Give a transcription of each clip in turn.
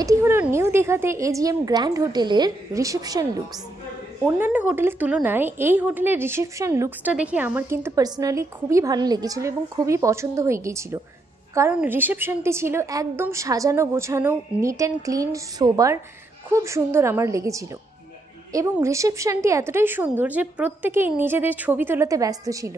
এটি হলো নিউ দীঘাতে এজিএম গ্র্যান্ড হোটেলের রিসেপশন লুকস। অন্যান্য হোটেলের তুলনায় এই হোটেলের রিসেপশন লুকসটা দেখে আমার কিন্তু পার্সোনালি খুবই ভালো লেগেছিল এবং খুবই পছন্দ হয়ে গিয়েছিল, কারণ রিসেপশনটি ছিল একদম সাজানো গোছানো, নিট অ্যান্ড ক্লিন, সোবার, খুব সুন্দর আমার লেগেছিল। এবং রিসেপশনটি এতটাই সুন্দর যে প্রত্যেকেই নিজেদের ছবি তোলাতে ব্যস্ত ছিল।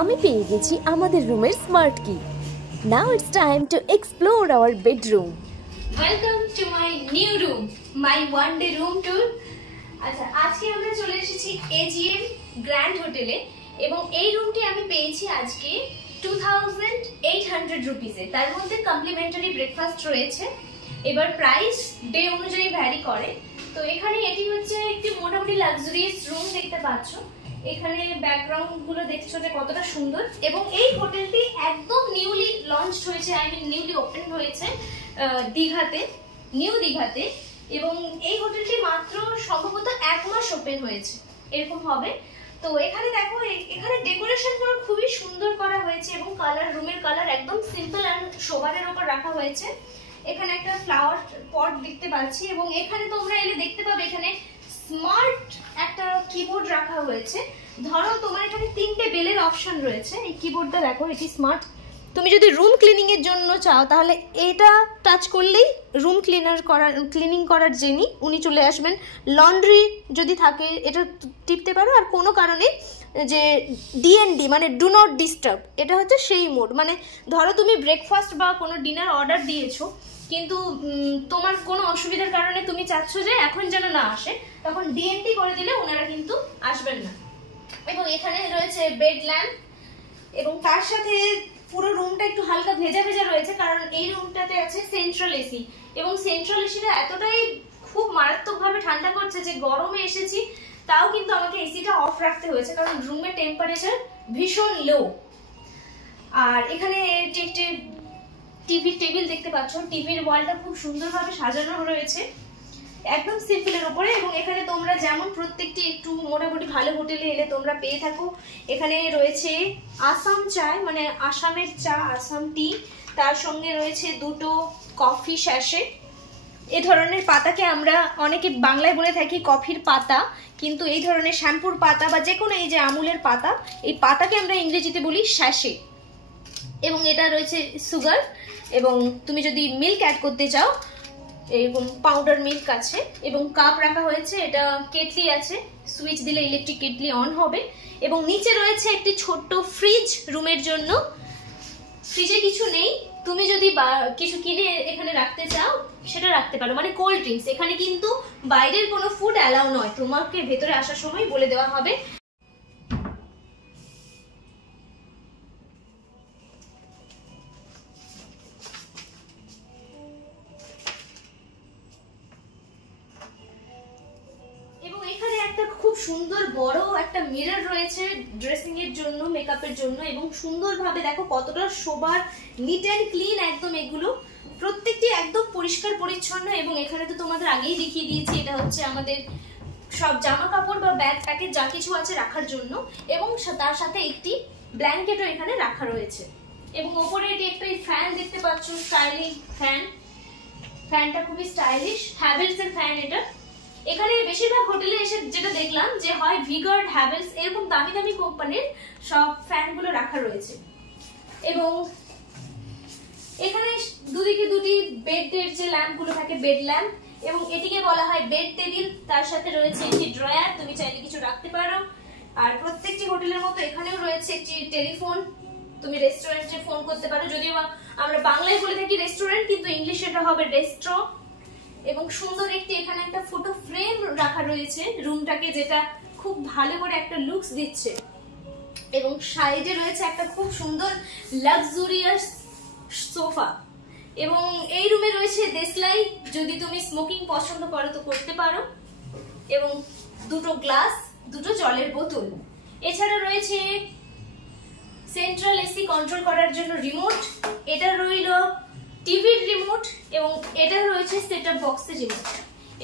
আমি পেয়ে গেছি আমাদের রুমের স্মার্ট কি। Now it's time to explore our bedroom. Welcome to my new room, my one day room tour. আচ্ছা, আজকে আমরা চলে এসেছি এজিএম গ্র্যান্ড হোটেলে এবং এই রুমটি আমি পেয়েছি আজকে 2800 রুপিসে। তার মধ্যে কমপ্লিমেন্টারি ব্রেকফাস্ট রয়েছে। এবার প্রাইস ডে অনুযায়ী ভ্যারি করে। তো এখানে এটি হচ্ছে একটি মোটামুটি লাক্সারিয়াস রুম, দেখতে পাচ্ছ। এখানে ব্যাকগ্রাউন্ড গুলো দেখছো যে কতটা সুন্দর। এবং এই হোটেলটি একদম নিউলি লঞ্চ হয়েছে, নিউলি ওপেন হয়েছে দীঘাতে, নিউ দীঘাতে। এবং এই হোটেলটি মাত্র সম্ভবত 1 মাস ওপেন হয়েছে, এরকম হবে। তো এখানে দেখো, এখানে ডেকোরেশন গুলো খুবই সুন্দর করা হয়েছে এবং কালার, রুমের কালার একদম সিম্পল অ্যান্ড সোবারের উপর রাখা হয়েছে। এখানে একটা ফ্লাওয়ার পট দেখতে পাচ্ছি এবং এখানে তোমরা এলে দেখতে পাবে এখানে স্মার্ট একটা কিবোর্ড রাখা হয়েছে। ধরো তোমার এখানে 3টে বেলের অপশন রয়েছে। এই কিবোর্ডটা দেখো, এটি স্মার্ট। তুমি যদি রুম ক্লিনিং এর জন্য চাও তাহলে এটা টাচ করলেই রুম ক্লিনিং করার যিনি উনি চলে আসবেন। লন্ড্রি যদি থাকে এটা টিপতে পারো। আর কোনো কারণে যে ডিএনডি মানে ডু নট ডিস্টার্ব, এটা হচ্ছে সেই মোড। মানে ধরো তুমি ব্রেকফাস্ট বা কোনো ডিনার অর্ডার দিয়েছো, কিন্তু তোমার কোনো অসুবিধার কারণে তুমি চাচ্ছ যে এখন যেন না আসে, তখন ডিএনডি করে দিলে ওনারা কিন্তু আসবেন না। এবং এখানে রয়েছে বেড ল্যাম্প এবং তার সাথে পুরো রুমটা একটু হালকা ভেজা ভেজা রয়েছে, কারণ এই রুমটাতে আছে সেন্ট্রাল এসি। এবং সেন্ট্রাল এসিটা এতটাই খুব মারাত্মকভাবে ঠান্ডা করছে যে গরমে এসেছি তাও কিন্তু আমাকে এসিটা অফ রাখতে হয়েছে, কারণ রুমের টেম্পারেচার ভীষণ লো। আর এখানে একটি টিভির টেবিল দেখতে পাচ্ছ। টিভির ওয়ালটা খুব সুন্দরভাবে সাজানো রয়েছে, একদম সিম্পলের উপরে। এবং এখানে তোমরা যেমন প্রত্যেকটি একটু মোটামুটি ভালো হোটেলে এলে তোমরা পেয়ে থাকো, এখানে রয়েছে আসাম চায়, মানে আসামের চা, আসাম টি। তার সঙ্গে রয়েছে 2টো কফি স্যাশে। এ ধরনের পাতাকে আমরা অনেকে বাংলায় বলে থাকি কফির পাতা, কিন্তু এই ধরনের শ্যাম্পুর পাতা বা যে কোনো এই যে আমুলের পাতা, এই পাতাকে আমরা ইংরেজিতে বলি স্যাশে। এবং এটা রয়েছে সুগার। এবং তুমি যদি মিল্ক অ্যাড করতে চাও এরকম পাউডার মিল্ক আছে। এবং কাপ রাখা হয়েছে, এটা কেটলি আছে, সুইচ দিলে ইলেকট্রিক কেটলি অন হবে। এবং নিচে রয়েছে একটি ছোট্ট ফ্রিজ রুমের জন্য। ফ্রিজে কিছু নেই, তুমি যদি কিছু কিনে এখানে রাখতে চাও সেটা রাখতে পারো, মানে কোল্ড ড্রিঙ্কস। এখানে কিন্তু বাইরের কোনো ফুড অ্যালাউ নয়, তোমাকে ভেতরে আসার সময় বলে দেওয়া হবে। খুব সুন্দর বড় একটা মিরর রয়েছে ড্রেসিং এর জন্য, মেকআপের জন্য। এবং সুন্দরভাবে দেখো কতটা সোবার, নিট অ্যান্ড ক্লিন একদম। এগুলো প্রত্যেকটি একদম পরিষ্কার পরিচ্ছন্ন। এবং এখানে তো তোমাদের আগেই দেখিয়ে দিয়েছি, এটা হচ্ছে আমাদের সব জামা কাপড় বা ব্যাগ প্যাকেট যা কিছু আছে রাখার জন্য। এবং তার সাথে একটি ব্ল্যাঙ্কেটও এখানে রাখা রয়েছে। এবং ওপরে এটি একটা ফ্যান দেখতে পাচ্ছ, স্টাইলিশ ফ্যান। ফ্যানটা খুবই স্টাইলিশ, হ্যাভেলস এর ফ্যান এটা। এখানে বেশিরভাগ হোটেলে এসে যেটা দেখলাম যে হয় ভিগার্ড, হ্যাভেলস এরকম দামি দামি কোম্পানির সব ফ্যানগুলো রাখা রয়েছে। এবং এখানে দুদিকে 2টি বেডের যে ল্যাম্পগুলো থাকে, বেড ল্যাম্প। এবং এটিকে বলা হয় বেড টেবিল। তার সাথে রয়েছে একটি ড্রয়ার, তুমি চাইলে কিছু রাখতে পারো। আর প্রত্যেকটি হোটেলের মতো এখানেও রয়েছে একটি টেলিফোন, তুমি রেস্টুরেন্টে ফোন করতে পারো। যদিও আমরা বাংলায় বলে থাকি রেস্টুরেন্ট, কিন্তু ইংলিশে এটা হবে রেস্ট্রো। এবং সুন্দর একটি এখানে একটা ফটো ফ্রেম রাখা রয়েছে রুমটাকে, যেটা খুব ভালো করে একটা লুকস দিচ্ছে। এবং সাইডে রয়েছে একটা খুব সুন্দর লাক্সুরিয়াস সোফা। এবং এই রুমে রয়েছে দেশলাই, যদি তুমি স্মোকিং পছন্দ করো তো করতে পারো, এবং দুটো গ্লাস, দুটো জলের বোতল। এছাড়া রয়েছে সেন্ট্রাল এসি কন্ট্রোল করার জন্য রিমোট, এটা রইল টিভির রিমোট, এবং এটা রয়েছে সেটআপ বক্সের রিমোট।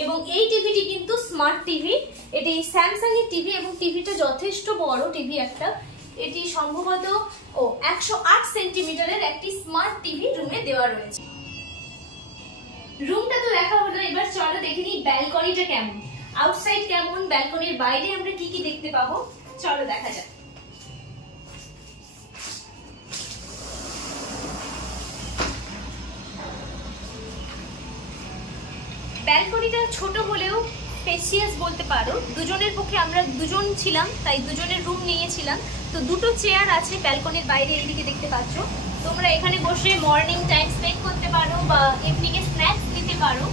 এবং এই টিভিটি কিন্তু স্মার্ট টিভি, এটি স্যামসাং এর টিভি এবং টিভিটা যথেষ্ট বড় টিভি একটা। এটি সম্ভবত 108 সেন্টিমিটারের একটি স্মার্ট টিভি রুমে দেওয়া রয়েছে। রুমটা তো দেখা হলো, এবার চলো দেখে নিই ব্যালকনিটা কেমন, আউটসাইড কেমন, ব্যালকনির বাইরে আমরা কি কি দেখতে পাবো, চলো দেখা যাক। ব্যালকনিটা ছোট হলেও স্পেসিয়াস বলতে পারো। দুজনের পক্ষে আমরা দুজন ছিলাম, তাই দুজনের রুম নিয়েছিলাম। তো দুটো চেয়ার আছে ব্যালকনির বাইরে, এইদিকে দেখতে পাচ্ছ। তোমরা এখানে বসে মর্নিং টাইম স্পেন্ড করতে পারো বা ইভিনিং এ স্ন্যাক্স নিতে পারো।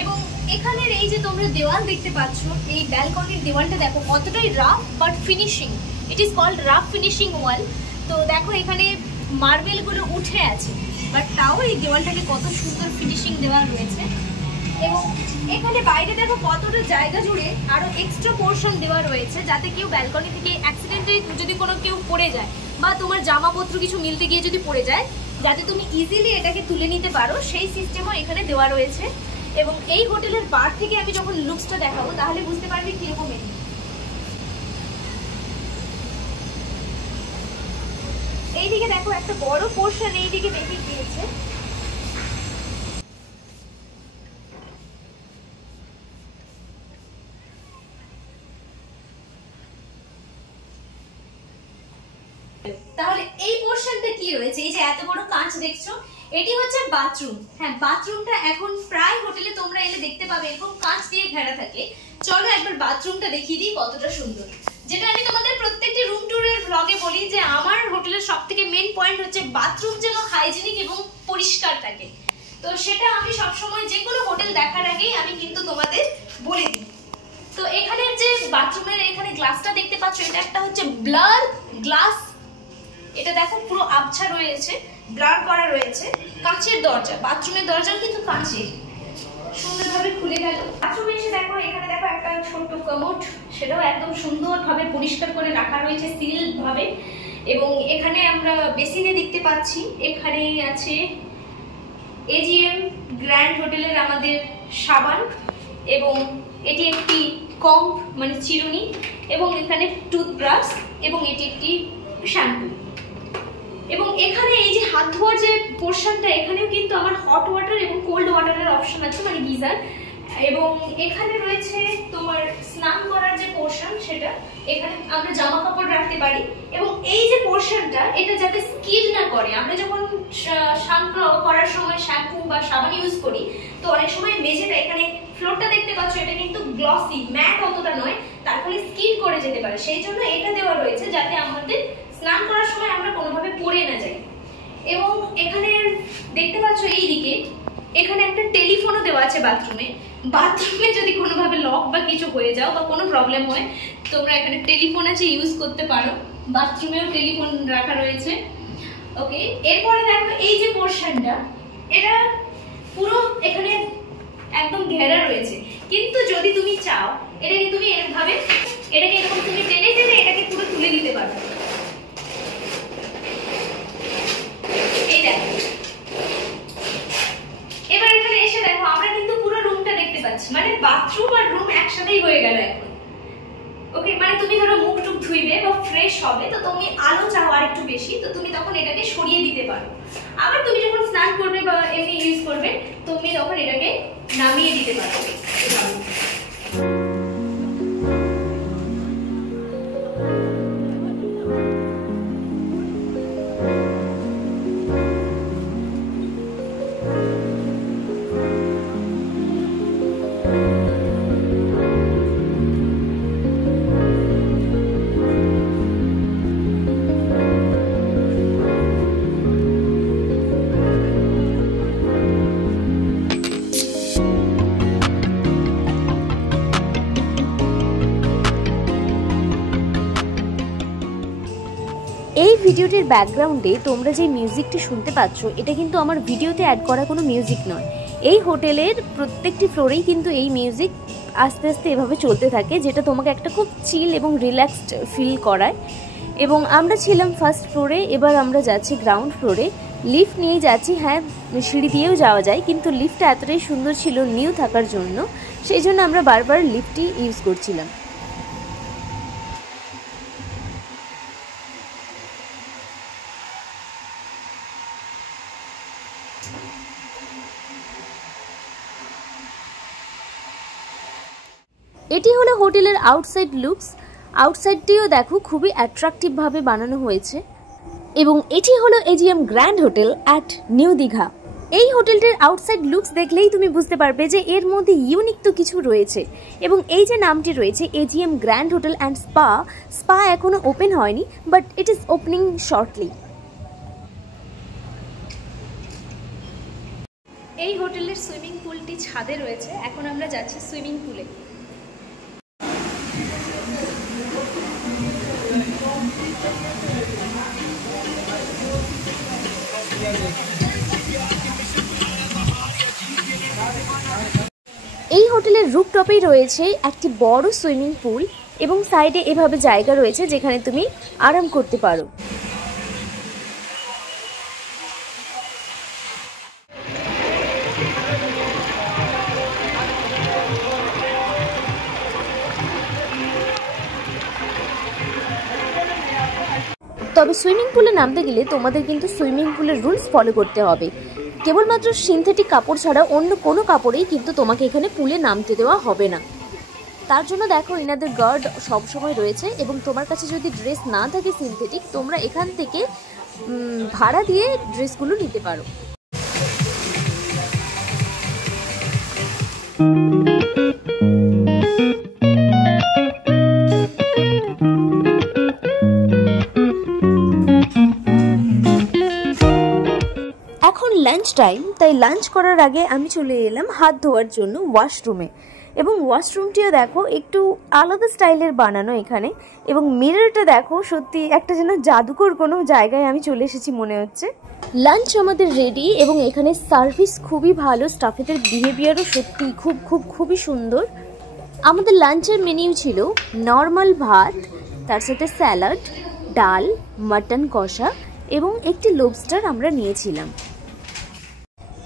এবং এখানের এই যে তোমরা দেওয়াল দেখতে পাচ্ছ, এই ব্যালকনির দেওয়ালটা দেখো কতটাই rough but finishing, it is called rough finishing wall. তো দেখো এখানে মার্বেলগুলো উঠে আছে, বাট তাও এই দেওয়ালটাকে কত সুন্দর ফিনিশিং দেওয়া রয়েছে। এবং এখানে বাইরে দেখো কতটা জায়গা জুড়ে আরো এক্সট্রা পোর্শন দেওয়া রয়েছে, যাতে কেউ ব্যালকনি থেকে অ্যাক্সিডেন্টালি যদি কোনো কেউ পড়ে যায় বা তোমার জামাপত্র কিছু মিলতে গিয়ে যদি পড়ে যায়, যাতে তুমি ইজিলি এটাকে তুলে নিতে পারো, সেই সিস্টেমও এখানে দেওয়া রয়েছে। এবং এই হোটেলের বার থেকে আমি যখন লুকসটা দেখাবো তাহলে বুঝতে পারবি কিরকম এটি। এইদিকে দেখো একটা বড় পোর্শন এইদিকে বেরিয়ে দিয়েছে। তাহলে এই পোর্শনটা কি রয়েছে, এই যে এত বড় কাঁচ দেখছো, এটি হচ্ছে বাথরুম। হ্যাঁ, বাথরুমটা এখন প্রায় হোটেলে তোমরা এলে দেখতে পাবে এরকম কাঁচ দিয়ে ঘেরা থাকে। চলো একবার বাথরুমটা দেখিয়ে দিই কতটা সুন্দর। যেটা আমি তোমাদের প্রত্যেকটি রুম ট্যুরের ব্লগে বলি যে আমার হোটেলের সবথেকে মেন পয়েন্ট হচ্ছে বাথরুম যেন হাইজিনিক এবং পরিষ্কার থাকে। তো সেটা আমি সবসময় যে কোনো হোটেল দেখার আগেই আমি কিন্তু তোমাদের বলে দিই। তো এখানে যে বাথরুমের এখানে গ্লাসটা দেখতে পাচ্ছ, এটা একটা হচ্ছে ব্লার গ্লাস। এটা দেখো পুরো আবছা রয়েছে, ব্লার করা রয়েছে। কাঁচের দরজা, বাথরুমের দরজা কিন্তু কাঁচের, সুন্দরভাবে খুলে গেল। বাথরুমে এসে দেখো এখানে দেখো একটা ছোট্ট কমোড, সেটাও একদম সুন্দরভাবে পরিষ্কার করে রাখা রয়েছে সিলড ভাবে। এবং এখানে আমরা বেসিনে দেখতে পাচ্ছি, এখানে আছে এজিএম গ্র্যান্ড হোটেলের আমাদের সাবান, এবং এটি একটি কম্ব মানে চিরুনি, এবং এখানে টুথব্রাশ, এবং এটি একটি শ্যাম্পু। এবং এখানে এই যে হাত ধোয়ার যে পোর্শনটা, এখানেও কিন্তু আমার হট ওয়াটার এবং কোল্ড ওয়াটারের অপশন আছে, মানে গিজার। এবং এখানে রয়েছে তোমার স্নান করার যে পোর্শন, সেটা এখানে আমরা জামা কাপড় রাখতে পারি। এবং এই যে পোর্শনটা, এটা যাতে স্কিড না করে, আমরা যখন স্নান করার সময় শ্যাম্পু বা সাবান ইউজ করি, তো অনেক সময় মেঝেটা এখানে ফ্লোরটা দেখতে পাচ্ছ, এটা কিন্তু গ্লসি ম্যাট অতটা নয়, তার ফলে স্কিড করে যেতে পারে। সেই জন্য এটা দেওয়া রয়েছে যাতে আমাদের স্নান করার সময় আমরা কোনোভাবে পড়ে না যাই। এবং এখানে দেখতে পাচ্ছ এইদিকে এখানে একটা টেলিফোনও দেওয়া আছে বাথরুমে। বাথরুমে যদি কোনোভাবে লক বা কিছু হয়ে যাও বা কোনো প্রবলেম হয়, তোমরা এখানে টেলিফোন আছে ইউজ করতে পারো। বাথরুমেও টেলিফোন রাখা রয়েছে। ওকে, এরপরে দেখো এই যে পোর্শনটা, এটা পুরো এখানে একদম ঘেরা রয়েছে, কিন্তু যদি তুমি চাও এটাকে তুমি এরকমভাবে এটাকে এরকম তুমি টেনে টেনে এটাকে পুরো তুলে দিতে পারো। এই দেখো, এবার এখানে এসে দেখো আমরা কিন্তু পুরো রুমটা দেখতে পাচ্ছি, মানে বাথরুম আর রুম একসাথেই হয়ে গেল এখন। ওকে, মানে তুমি ধরো মুখ টুক ধুইবে বা ফ্রেশ হবে, তো তুমি আলো চাও আর একটু বেশি, তো তুমি তখন এটাকে সরিয়ে দিতে পারো। আবার তুমি যখন স্নান করবে বা এমনি ইউজ করবে, তুমি তখন এটাকে নামিয়ে দিতে পারো। এই ভিডিওটির ব্যাকগ্রাউন্ডে তোমরা যে মিউজিকটি শুনতে পাচ্ছ এটা কিন্তু আমার ভিডিওতে অ্যাড করা কোনো মিউজিক নয়। এই হোটেলের প্রত্যেকটি ফ্লোরেই কিন্তু এই মিউজিক আস্তে আস্তে এভাবে চলতে থাকে, যেটা তোমাকে একটা খুব চিল এবং রিল্যাক্সড ফিল করায়। এবং আমরা ছিলাম ফার্স্ট ফ্লোরে, এবার আমরা যাচ্ছি গ্রাউন্ড ফ্লোরে। লিফট নিয়েই যাচ্ছি, হ্যাঁ সিঁড়ি দিয়েও যাওয়া যায়, কিন্তু লিফটটা এতটাই সুন্দর ছিল নিউ থাকার জন্য, সেই জন্য আমরা বারবার লিফটই ইউজ করছিলাম। এটি হলো হোটেলের আউটসাইড লুকস। আউটসাইডটিও দেখো খুবই অ্যাট্রাকটিভভাবে বানানো হয়েছে। এবং এটি হলো AGM grand hotel at New Digha. এই হোটেলটির আউটসাইড লুকস দেখলেই তুমি বুঝতে পারবে যে এর মধ্যে ইউনিক তো কিছু রয়েছে। এবং এই যে নামটি রয়েছে AGM grand hotel and spa এখনো ওপেন হয়নি, but it is opening shortly. এই হোটেলের সুইমিং পুলটি ছাদে রয়েছে, এখন আমরা যাচ্ছি সুইমিং পুলে। এই হোটেলের রুফটপেই রয়েছে একটি বড় সুইমিং পুল এবং সাইডে এভাবে জায়গা রয়েছে যেখানে তুমি আরাম করতে পারো। তবে সুইমিং পুলে নামতে গেলে তোমাদের কিন্তু সুইমিং পুলের রুলস ফলো করতে হবে। কেবলমাত্র সিনথেটিক কাপড় ছাড়া অন্য কোনো কাপড়েই কিন্তু তোমাকে এখানে পুলে নামতে দেওয়া হবে না। তার জন্য দেখো ইনাদের গার্ড সবসময় রয়েছে, এবং তোমার কাছে যদি ড্রেস না থাকে সিনথেটিক, তোমরা এখান থেকে ভাড়া দিয়ে ড্রেসগুলো নিতে পারো। এখন লাঞ্চ টাইম, তাই লাঞ্চ করার আগে আমি চলে এলাম হাত ধোয়ার জন্য ওয়াশরুমে। এবং ওয়াশরুমটিও দেখো একটু আলাদা স্টাইলের বানানো এখানে, এবং মিররটা দেখো সত্যি একটা যেন জাদুকর কোনো জায়গায় আমি চলে এসেছি মনে হচ্ছে। লাঞ্চ আমাদের রেডি, এবং এখানে সার্ভিস খুবই ভালো, স্টাফেদের বিহেভিয়ারও সত্যি খুবই সুন্দর। আমাদের লাঞ্চের মেনিউ ছিল নর্মাল ভাত, তার সাথে স্যালাড, ডাল, মাটন কষা এবং একটি লবস্টার আমরা নিয়েছিলাম।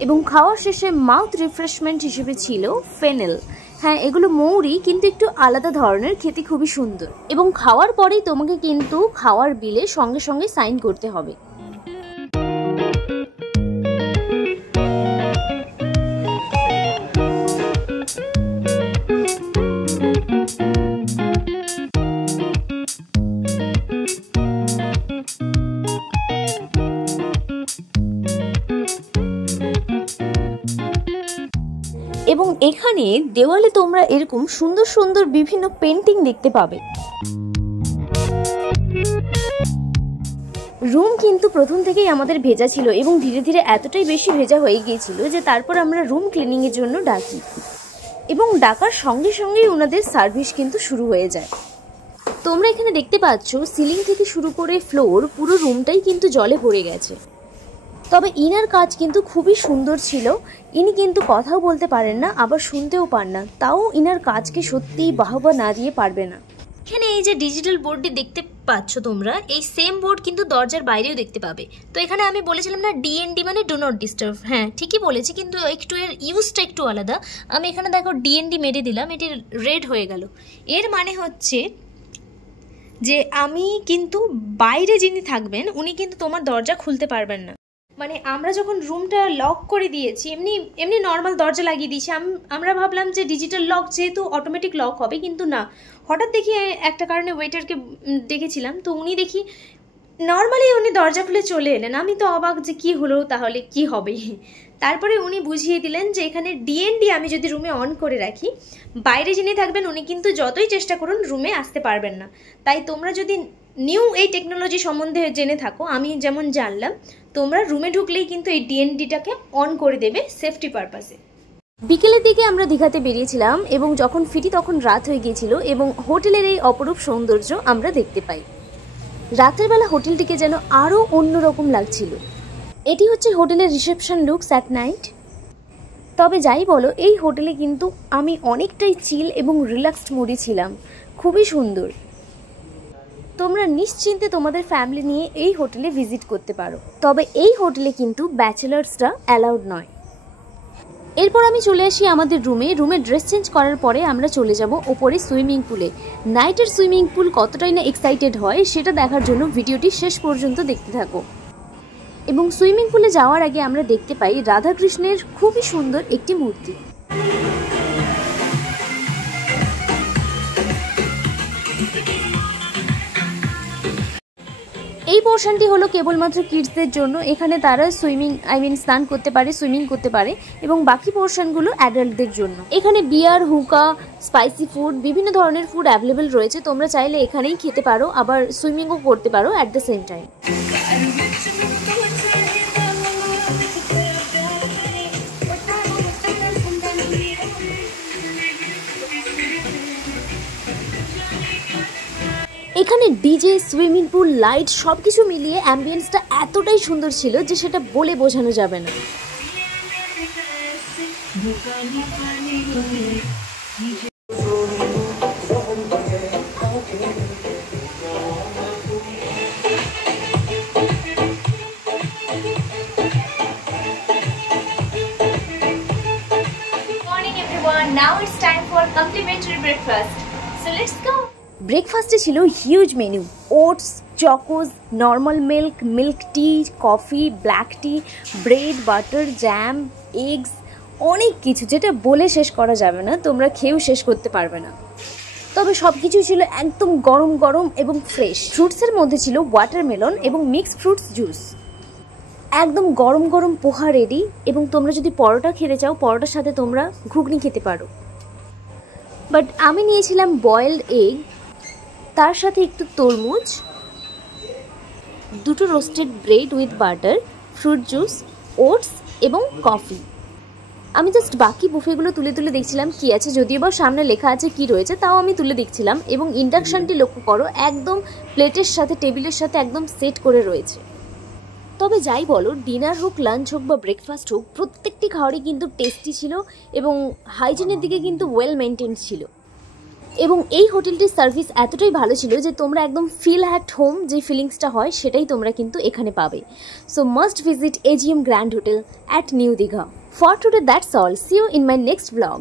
এবং খাওয়ার শেষে মাউথ রিফ্রেশমেন্ট হিসেবে ছিল ফেনেল। হ্যাঁ, এগুলো মৌরি, কিন্তু একটু আলাদা ধরনের, খেতে খুবই সুন্দর। এবং খাওয়ার পরেই তোমাকে কিন্তু খাওয়ার বিলে সঙ্গে সঙ্গে সাইন করতে হবে। এবং এখানে দেওয়ালে তোমরা এরকম সুন্দর সুন্দর বিভিন্ন পেন্টিং দেখতে পাবে। রুম কিন্তু প্রথম থেকেই আমাদের ভেজা ছিল, এবং ধীরে ধীরে এতটাই বেশি ভেজা হয়ে গিয়েছিল যে তারপর আমরা রুম ক্লিনিংয়ের জন্য ডাকি, এবং ডাকার সঙ্গে সঙ্গেই ওনাদের সার্ভিস কিন্তু শুরু হয়ে যায়। তোমরা এখানে দেখতে পাচ্ছ সিলিং থেকে শুরু করে ফ্লোর পুরো রুমটাই কিন্তু জলে ভরে গেছে। তবে ইনার কাজ কিন্তু খুবই সুন্দর ছিল। ইনি কিন্তু কথাও বলতে পারেন না, আবার শুনতেও পান না, তাও ইনার কাজকে সত্যিই বাহবা না দিয়ে পারবে না। এখানে এই যে ডিজিটাল বোর্ডটি দেখতে পাচ্ছ তোমরা, এই সেম বোর্ড কিন্তু দরজার বাইরেও দেখতে পাবে। তো এখানে আমি বলেছিলাম না ডিএনডি মানে ডু নট ডিস্টার্ব, হ্যাঁ ঠিকই বলেছি, কিন্তু একটু এর ইউজটা একটু আলাদা। আমি এখানে দেখো ডিএনডি মেরে দিলাম, এটি রেড হয়ে গেল। এর মানে হচ্ছে যে আমি কিন্তু বাইরে যিনি থাকবেন উনি কিন্তু তোমার দরজা খুলতে পারবেন না। মানে আমরা যখন রুমটা লক করে দিয়েছি, এমনি নর্মাল দরজা লাগিয়ে দিয়েছি, আমরা ভাবলাম যে ডিজিটাল লক যেহেতু অটোমেটিক লক হবে, কিন্তু না, হঠাৎ দেখি একটা কারণে ওয়েটারকে ডেকেছিলাম, তো উনি দেখি নর্মালি উনি দরজা খুলে চলে এলেন। আমি তো অবাক যে কি হলো, তাহলে কি হবে। তারপরে উনি বুঝিয়ে দিলেন যে এখানে ডিএনডি আমি যদি রুমে অন করে রাখি, বাইরে যিনি থাকবেন উনি কিন্তু যতই চেষ্টা করুন রুমে আসতে পারবেন না। তাই তোমরা যদি নিউ এই টেকনোলজি সম্বন্ধে জেনে থাকো, আমি যেমন জানলাম, তোমরা রুমে ঢুকলেই কিন্তু এই ডিএনডিটাকে অন করে দেবে সেফটি পারপাসে। বিকেলের দিকে আমরা দীঘাতে বেরিয়েছিলাম, এবং যখন ফিরি তখন রাত হয়ে গিয়েছিল, এবং হোটেলের এই অপরূপ সৌন্দর্য আমরা দেখতে পাই। রাতের বেলা হোটেলটিকে যেন আরও অন্যরকম লাগছিল। এটি হচ্ছে হোটেলের রিসেপশন লুকস অ্যাট নাইট। তবে যাই বলো, এই হোটেলে কিন্তু আমি অনেকটাই চিল এবং রিল্যাক্সড মুডে ছিলাম। খুবই সুন্দর। তোমরা নিশ্চিন্তে তোমাদের ফ্যামিলি নিয়ে এই হোটেলে ভিজিট করতে পারো। তবে এই হোটেলে কিন্তু ব্যাচেলার্সরা অ্যালাউড নয়। এরপর আমি চলে আসি আমাদের রুমে ড্রেস চেঞ্জ করার পরে আমরা চলে যাব ওপরে সুইমিং পুলে। নাইটের সুইমিং পুল কতটাই না এক্সাইটেড হয় সেটা দেখার জন্য ভিডিওটি শেষ পর্যন্ত দেখতে থাকো। এবং সুইমিং পুলে যাওয়ার আগে আমরা দেখতে পাই রাধাকৃষ্ণের খুবই সুন্দর একটি মূর্তি। এই পোর্শনটি হলো কেবলমাত্র কিডসদের জন্য। এখানে তারা স্নান করতে পারে, সুইমিং করতে পারে, এবং বাকি পোর্শনগুলো অ্যাডাল্টদের জন্য। এখানে বিয়ার, হুকা, স্পাইসি ফুড, বিভিন্ন ধরনের ফুড অ্যাভেলেবেল রয়েছে। তোমরা চাইলে এখানেই খেতে পারো, আবার সুইমিংও করতে পারো অ্যাট দ্য সেম টাইম। এখানে ডিজে, সুইমিং পুল, লাইট সবকিছু মিলিয়ে অ্যাম্বিয়েন্সটা এতটাই সুন্দর ছিল যে সেটা বলে বোঝানো যাবে না। Morning everyone, now it's time for complimentary breakfast. So let's go. ব্রেকফাস্টে ছিল huge menu. Oats, chocos, normal milk, milk tea, coffee, black tea, bread, butter, jam, eggs, অনেক কিছু যেটা বলে শেষ করা যাবে না, তোমরা খেয়েও শেষ করতে পারবে না। তবে সব কিছু ছিল একদম গরম গরম এবং ফ্রেশ। ফ্রুটসের মধ্যে ছিল ওয়াটারমেলন এবং মিক্সড ফ্রুটস জুস। একদম গরম গরম পোহা রেডি। এবং তোমরা যদি পরোটা খেতে চাও, পরোটার সাথে তোমরা ঘুগনি খেতে পারো। বাট আমি নিয়েছিলাম বয়েলড এগ, তার সাথে একটু তরমুজ, দুটো roasted bread with butter, fruit juice, oats এবং কফি। আমি জাস্ট বাকি বুফেগুলো তুলে তুলে দেখছিলাম কি আছে, যদিও বা সামনে লেখা আছে কি রয়েছে, তাও আমি তুলে দেখছিলাম। এবং ইন্ডাকশনটি লক্ষ্য করো, একদম প্লেটের সাথে টেবিলের সাথে একদম সেট করে রয়েছে। তবে যাই বলো, ডিনার হোক, লাঞ্চ হোক বা ব্রেকফাস্ট হোক, প্রত্যেকটি খাবারই কিন্তু টেস্টি ছিল এবং হাইজিনের দিকে কিন্তু ওয়েল মেনটেন ছিল। এবং এই হোটেলটির সার্ভিস এতটাই ভালো ছিল যে তোমরা একদম ফিল অ্যাট হোম যে ফিলিংসটা হয় সেটাই তোমরা কিন্তু এখানে পাবে। So must visit AGM grand hotel at New Digha. For today that's all. See you in my next blog.